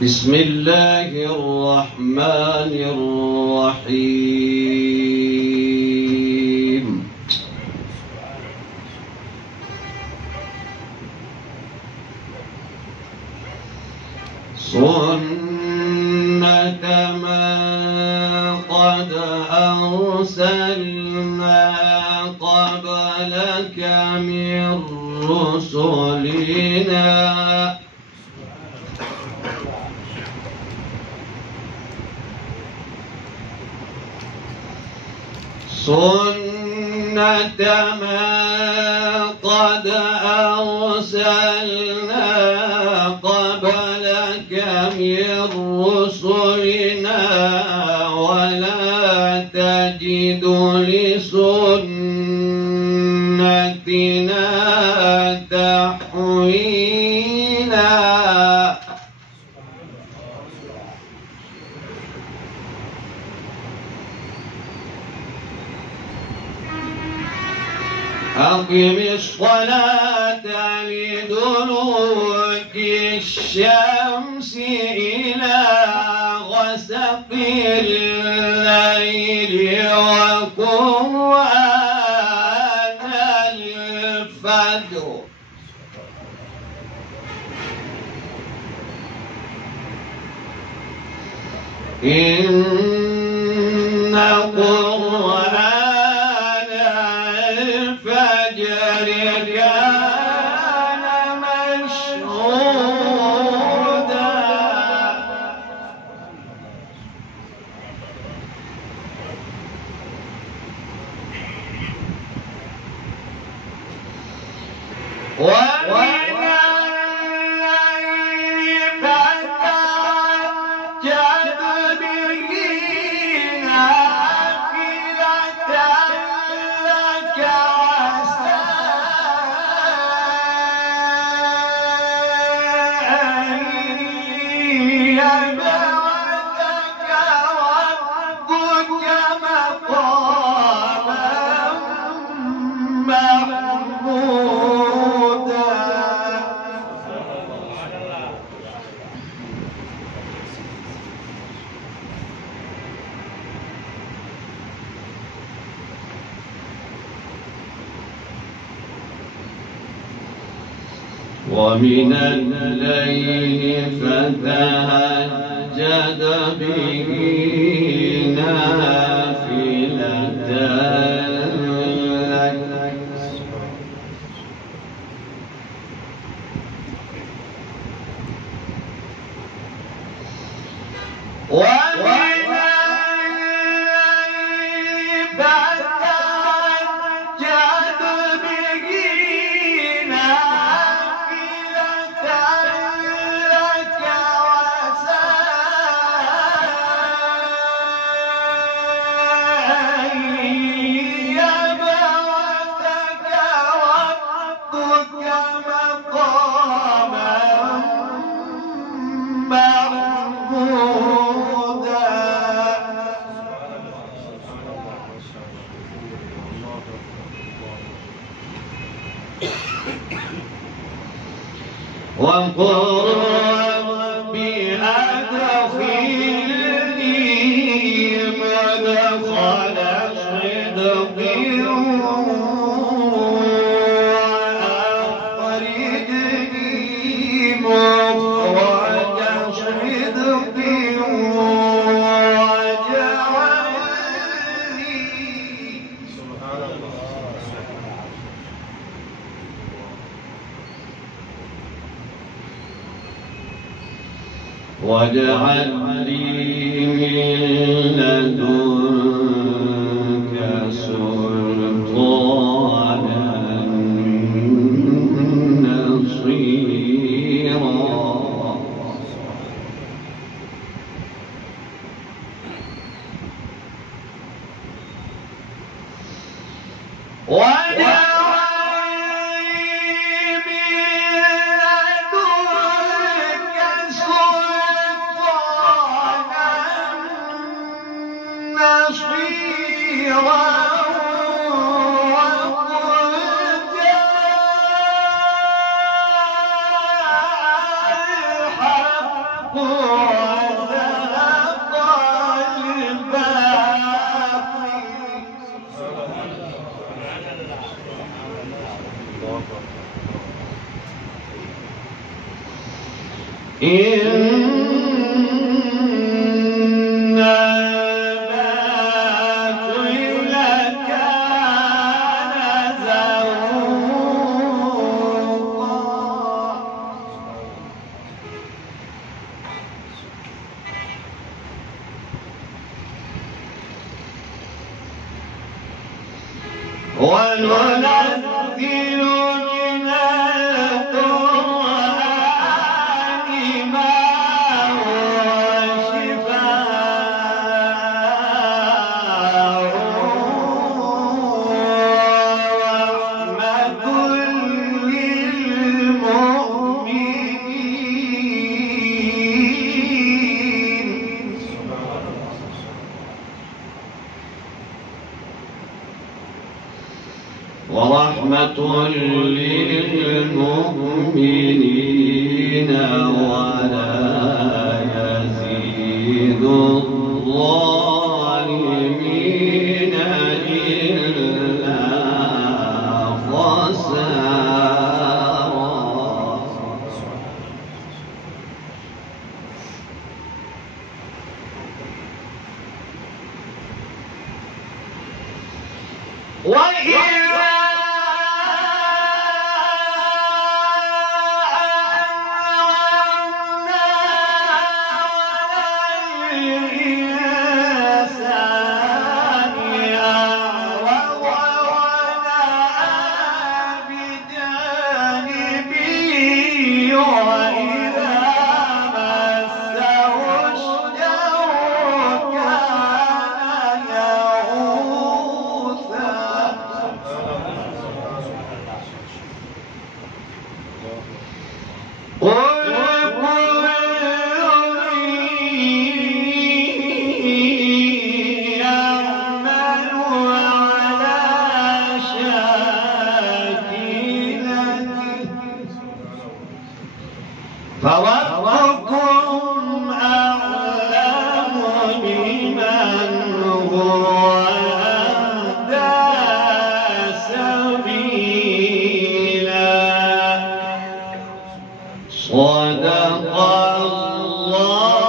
بسم الله الرحمن الرحيم. سنة من قد أرسلنا قبلك من رسلنا ولا تجد لسنتنا تحويلا. أقم الصلاة لدلوك الشمس إلى غسق الليل وقرآن الفجر إن قرآن الفجر كان مشهودا. ومن الليل فتهجد به نافلة لك عسى أن يبعثك ربك مقاما محمودا. ومن الليل فتهجد به نافلة لك ومن الليل فتهجد به نافلة لك عسى أن يبعثك ربك مقاما محمودا. وقل رب أدخلني مدخل صدق وأخرجني مخرج صدق واجعل لي من لدنك سلطانا نصيرا. وقل ورحمة للمؤمنين ولا يزيد الظالمين إلا خسارا. فربكم أعلم بمن هو أهدى سبيلا. صدق الله